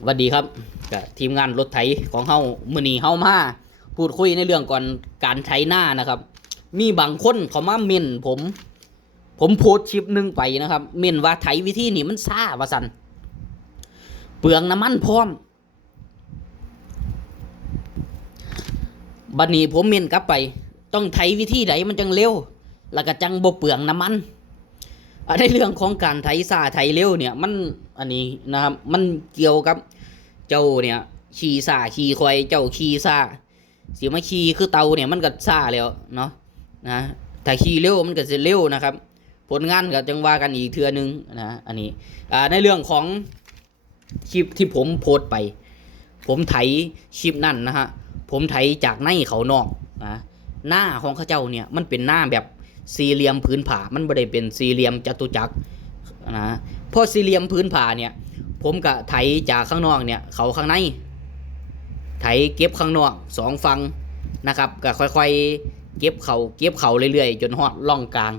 สวัสดีครับกับทีมงานรถไถของเฮามือนีเฮามาพูดคุยในเรื่องก่อนการไถหน้านะครับ มีบางคนเขามาเม่นผม ผมโพสต์คลิปหนึ่งไปนะครับ เม่นว่าไถวิธีนี้มันซ่าว่าสันเปลืองน้ำมันพร้อมบัดนี้ผมเม่นกลับไป ต้องไถวิธีไหนมันจังเร็ว แล้วก็จังบ่เปลืองน้ำมัน ในเรื่องของการไถซาไถเร็วเนี่ยมันอันนี้นะครับ มันเกี่ยวกับเจ้าเนี่ยขี่ซาขี่ควายเจ้าขี่ซาสิมาขี่คือเตาเนี่ยมันก็ซาแล้วเนาะนะถ้าขี่เร็วมันก็จะเร็วนะครับ ผลงานก็จังว่ากันอีกเทือนึงนะอันนี้อ่าในเรื่องของคลิปที่ผมโพสต์ไป ผมไถคลิปนั่นนะฮะผมไถจากในเขานอกนะหน้าของข้าเจ้าเนี่ยมันเป็นหน้าแบบ สี่เหลี่ยมพื้นผามันไม่ได้เป็นสี่เหลี่ยมจัตุจักรนะเพราะสี่เหลี่ยมพื้นผาเนี่ย ผมกะไถจากข้างนอกเนี่ย เขาข้างใน ไถเก็บข้างนอกสองฟังนะครับก็ค่อยๆ เก็บเขาเก็บเขาเรื่อยๆ จนฮอดล่องกลาง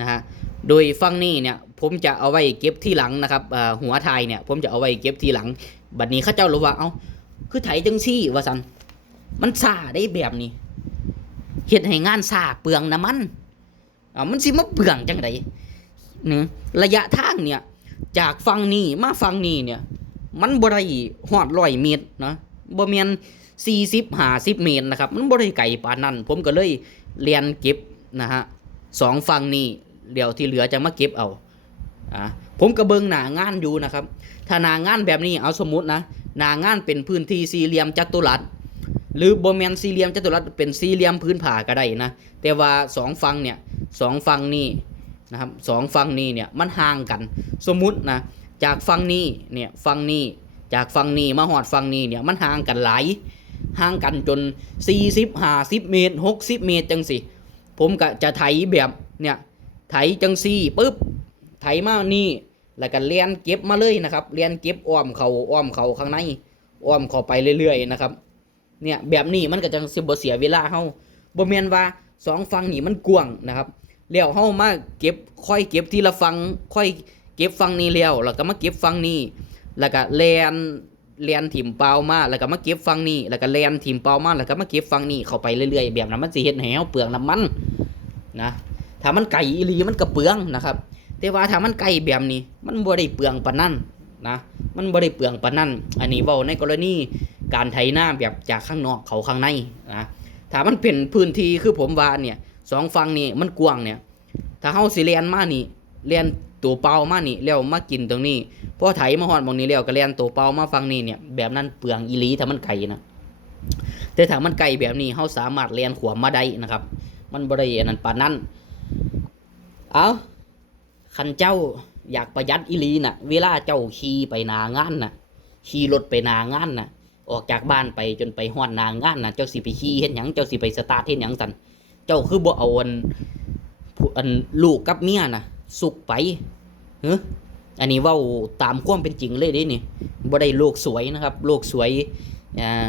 นะฮะโดยฟังนี้เนี่ยผมจะเอาไว้เก็บที่หลังนะครับหัวไทยเนี่ย ผมจะเอาไว้เก็บที่หลัง บัดนี้ข้าเจ้ารู้ว่าเอ้าคือไถจังซี่ว่าสันมันซาได้แบบนี้เฮ็ดให้งานซาเปลืองน้ำมัน อ่ามันสิมาเปลืองจังไดเนี่ยระยะทางเนี่ย จากฝั่งนี้มาฝั่งนี้เนี่ย มันบ่ได้ฮอดร้อยเมตรนะบ่แม่น40 50เมตรนะครับ มันบ่ได้ไกลปานนั้น ผมก็เลยเรียนเก็บนะฮะสองฝั่งนี้เดี๋ยวที่เหลือจะมาเก็บเอาอ่าผมก็เบิงหน้างานอยู่นะครับ ถ้าหนางานแบบนี้เอาสมมตินะหนางานเป็นพื้นที่สี่เหลี่ยมจัตุรัส หรือบ่แมนสี่เหลี่ยมจัตุรัสเป็นสี่เหลี่ยมพื้นผาก็ได้นะ แต่ว่าสองฝั่งเนี่ยสองฝั่งนี้นะครับสองฝั่งนี้เนี่ยมันห่างกัน สมมุตินะจากฝั่งนี้เนี่ยฝั่งนี้จากฝั่งนี้มาหอดฝั่งนี้เนี่ยมันห่างกันหลายห่างกันจน 40 50 เมตร 60 เมตรจังสิผมก็จะไถแบบเนี่ยไถจังซี่ปุ๊บไถมานี่แล้วก็เลียนเก็บมาเลยนะครับเลียนเก็บอ้อมเขาอ้อมเขาข้างในอ้อมเข้าไปเรื่อยๆนะครับ เนี่ยแบบนี้มันก็จังสิบ่เสียเวลาเฮาบ่แม่นว่าสองฝั่งนี่มันกว้างนะครับแล้วเฮามาเก็บค่อยเก็บทีละฝั่งค่อยเก็บฝั่งนี้แล้วแล้วก็มาเก็บฝั่งนี้แล้วก็แลนแลนถิ่มเปล่ามาแล้วก็มาเก็บฝั่งนี้แล้วก็แลนถิ่มเปล่ามาแล้วก็มาเก็บฝั่งนี้เข้าไปเรื่อยๆแบบนั้นมันสิเฮ็ดให้เฮาเปลืองน้ำมันนะถ้ามันไกลอีหลีมันก็เปลืองนะครับ แต่ว่าถ้ามันไกลแบบนี้มันบ่ได้เปลืองปานนั้นนะมันบ่ได้เปลืองปานนั้น อันนี้เว้าในกรณี การไถหน้าแบบจากข้างนอกเขาข้างในนะถ้ามันเป็นพื้นที่คือผมว่าเนี่ยสองฝั่งนี่มันกว้างเนี่ย ถ้าเฮาสิเลียนมานี่เลียนตัวเปล่ามานี่แล้วมากินตรงนี้พอไถมาฮอดหมองนี้แล้วก็เลียนตัวเปล่ามาฝั่งนี้เนี่ยแบบนั้นเปลืองอีลีถ้ามันไกลนะแต่ถ้ามันไกลแบบนี้เฮาสามารถเลียนขวามาได้นะครับ มันบ่ได้อันนั้นปานนั้นเอาคันเจ้าอยากประหยัดอีลีน่ะ เวลาเจ้าขี่ไปนางานน่ะขี่รถไปนางานน่ะ ออกจากบ้านไปจนไปฮอดหนางงานนะเจ้าสิไปขี่เฮ็ดหยังเจ้าสิไปสตาร์ทเฮ็ดหยังสันเจ้าคือบ่เอาอันอันลูกกับเมียนะสุกไปเฮ้อันนี้ว้าตามความเป็นจริงเลยเด้นี่บ่ได้โลกสวยนะครับ โลกสวยอ่า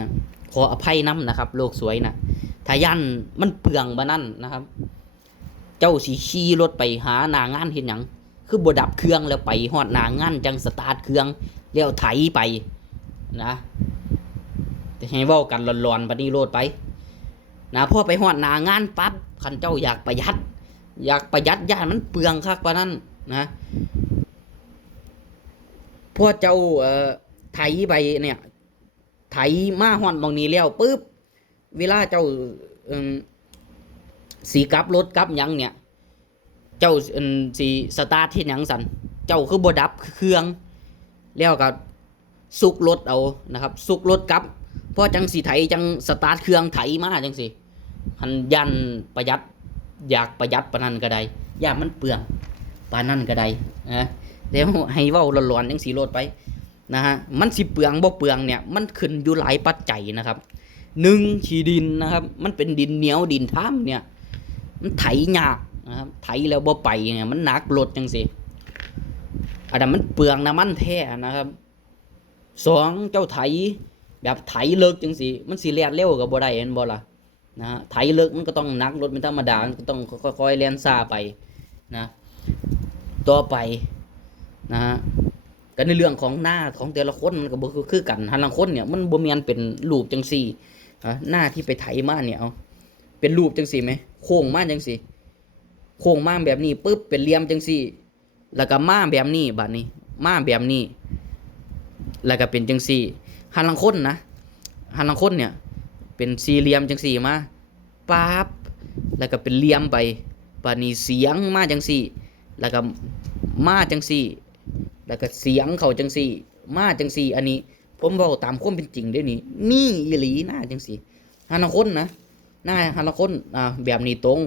ขออภัยนํนะครับ โลกสวยนะถ้ายันมันเปลืองบ่นั่นนะครับ เจ้าสิขี่รถไปหานางานเฮ็ดหยังคือบดับเครื่องแล้วไปฮอดนางานจังสตาร์ทเครื่องแล้วไถไปนะ แต่ให้เว้ากันร้อนๆบัดนี้โลดไปนะพ่อไปฮอดนางานปั๊บคันเจ้าอยากประหยัด อยากประหยัดย่านมันเปลืองคักปานนั้นนะพ่อเจ้าเอ่อไถไปเนี่ย ไถมาฮอดมองนี้แล้วปึ๊บเวลาเจ้าเออสีกลับรถกลับยังเนี่ย เจ้าเออสีสตาร์ทเฮ็ดหยังสันเจ้าคือบดับเครื่องแล้วก็สุกรถเอานะครับ สุกรถกลับ พอจังสีไถจังสตาร์ทเครื่องไถมาจังสิหันยันประหยัดอยากประหยัดปานนั้นก็ได้อย่ามันเปลืองปานนั้นก็ได้นะเดี๋ยวให้เว้าร้อนๆจังสีโลดไปนะฮะมันสิเปลืองบ่เปลืองเนี่ยมันขึ้นอยู่หลายปัจจัยนะครับหนึ่งขี้ดินนะครับ มันเป็นดินเหนียวดินท่ามเนี่ย มันไถยากนะครับไถแล้วบ่ไปเนี่ยมันหนักรถจังสิอันนั้นมันเปลืองน้ำมันแท้นะครับสองเจ้าไถ แบบไถเลิกจังสิมันสิแล่นเร็วกับบ่ได้เห็นบ่ล่ะนะฮะไถเลิกมันก็ต้องนักรถเป็นธรรมดามันก็ต้องค่อยๆแล่นซาไปนะต่อไปนะฮะกันในเรื่องของหน้าของแต่ละคนมันก็บ่คือคือกันหันลังคนเนี่ยมันบ่แม่นเป็นรูปจังซี่ฮะหน้าที่ไปไถมาเนี่ยเอาเป็นรูปจังซี่ไหมโค้งมาจังซี่โค้งมาแบบนี้ปึ๊บเป็นเหลี่ยมจังซี่ แล้วก็มาแบบนี้บัดนี้ มาแบบนี้ แล้วก็เป็นจังซี่ หันลังคนนะหันลังคนเนี่ย เป็นสี่เหลี่ยมจังซี่มาปั๊บแล้วก็เป็นเหลี่ยมไปบัดนี้เสียงมาจังซี่ แล้วก็มาจังซี่ แล้วก็เสียงเขาจังซี่ มาจังซี่ อันนี้ ผมเว้าตามความเป็นจริงเด้อนี่นี่อีหลีหน้าจังซี่หันละค้นนะหน้าหันละค้นอ่าแบบนี้ตรง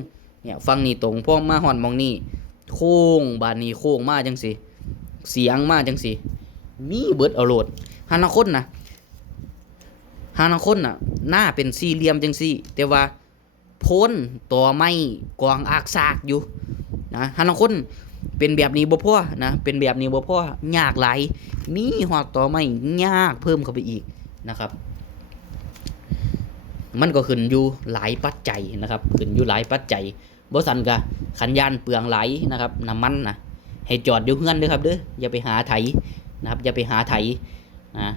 เนี่ยฟังนี่ตรงพอมาฮอดหมองนี่โค้งบานนี้โค้งมาจังซี่เสียงมาจังซี่มีเบิดเอาโลดหันละคนนะ หันละคนน่ะ หน้าเป็นสี่เหลี่ยมจังซี่ แต่ว่าพ้นต่อไม้กองอากซากอยู่นะหันละคนเป็นแบบนี้บ่พ่อนะ เป็นแบบนี้บ่พ่อยากหลายมีหอดต่อไม่ยากเพิ่มเข้าไปอีกนะครับ มันก็ขึ้นอยู่หลายปัจจัยนะครับ ขึ้นอยู่หลายปัจจัยบ่สันกะขันยานเปลืองไหลนะครับน้ำมันนะให้จอดอยู่เฮือนเด้อครับเด้ออย่าไปหาไถนะครับ อย่าไปหาไถนะ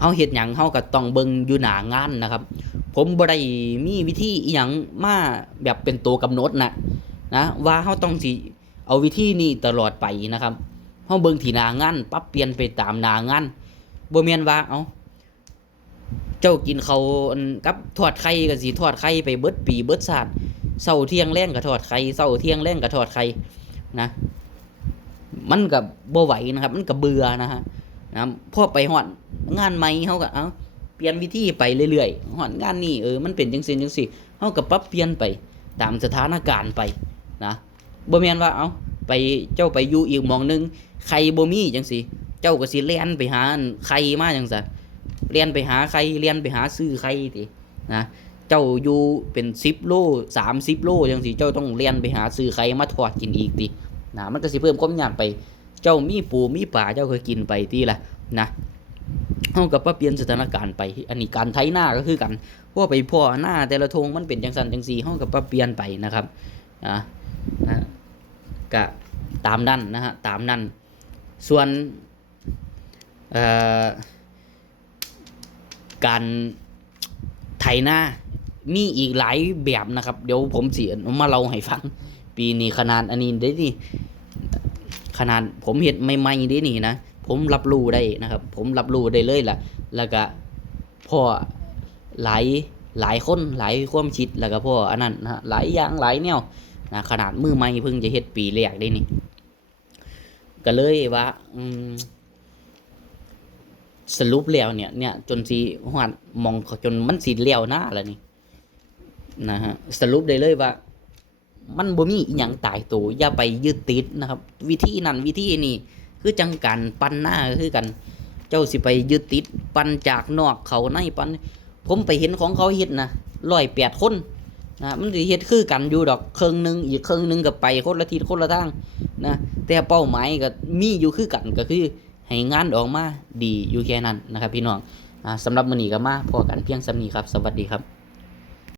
เอาเฮ็ดหยังเฮาก็ต้องเบิ่งอยู่หน้างานนะครับ ผมบ่ได้มีวิธีอีหยังมาแบบเป็นตัวกำหนดนะนะว่าเฮาต้องสิเอาวิธีนี้ตลอดไปนะครับเฮาเบิ่งที่หน้างานปรับเปลี่ยนไปตามหน้างานบ่แม่นว่าเอาเจ้ากินเขากับทอดไข่ก็สิทอดไข่ไปเบิดปีเบิดชาติเช้าเที่ยงแลงก็ทอดไข่เช้าเที่ยงแลงก็ทอดไข่นะมันก็บ่ไหวนะครับ มันก็เบื่อนะฮะนะพอไปฮอด งานใหม่เฮาก็เอาเปลี่ยนวิธีไปเรื่อยๆหอนงานนี่เออมันเป็นจังซี่จังซี่เฮาก็ปรับเปลี่ยนไปตามสถานการณ์ไปนะบ่แม่นว่าเอาไปเจ้าไปอยู่อีกหม่องหนึงใครบ่มีจังซี่เจ้าก็สิแล่นไปหาใครมาจังซั่นเรียนไปหาใครเรียนไปหาซื้อใครตินะเจ้าอยู่เป็น10โล30โลจังซี่เจ้าต้องเรียนไปหาซื้อใครมาทอดกินอีกตินะมันก็สิเพิ่มความยากไป เจ้ามีปูมีปลาเจ้าก็กินไปติล่ะนะ เฮากับปรับเปลี่ยนสถานการณ์ไป อันนี้การไถหน้าก็คือกันเพราะว่าไปพ่อหน้าแต่ละทงมันเป็นจังสันจังสีเฮากับปรับเปลี่ยนไปนะครับอ่านะก็ตามนั้นนะฮะตามนั้นส่วนเอ่อการไถหน้ามีอีกหลายแบบนะครับ เดี๋ยวผมเสิเอามาเล่าให้ฟัง ปีนี้ขนาดอันนี้ได้นี่ขนาดผมเห็ดใหม่ๆได้นี่นะ ผมรับรู้ได้นะครับ ผมรับรู้ได้เลยล่ะ แล้วก็พ่อหลายหลายคนหลายความคิดแล้วก็พ่ออันนั้นนะหลายอย่างหลายแนวนะขนาดมือใหม่เพิ่งจะเฮ็ดปีแรกได้นี่ก็เลยว่าอืมสรุปแล้วเนี่ยเนี่ยจนสีหอดมองจนมันสีเลี้ยวหน้าแล้วนี่นะฮะสรุปได้เลยว่า มันบ่มีอีหยังตายตัวอย่าไปยึดติดนะครับ วิธีนั้นวิธีนี้ คือจังการปันหน้าคือกัน เจ้าสิไปยึดติดปันจากนอกเขาในปัน ผมไปเห็นของเขาเฮ็ดนะร้อยแปดคนนะมันสิเฮ็ดคือกันอยู่ดอกเครึ่องหนึงอีกเครึ่องหนึงก็ไปคนละทิศคนละทางนะแต่เป้าหมายก็มีอยู่คือกันก็คือให้งานออกมาดีอยู่แค่นั้นนะครับพี่น้องอ่าสำหรับมื้อนี้ก็มาพอกันเพียงสำนี้ครับ สวัสดีครับ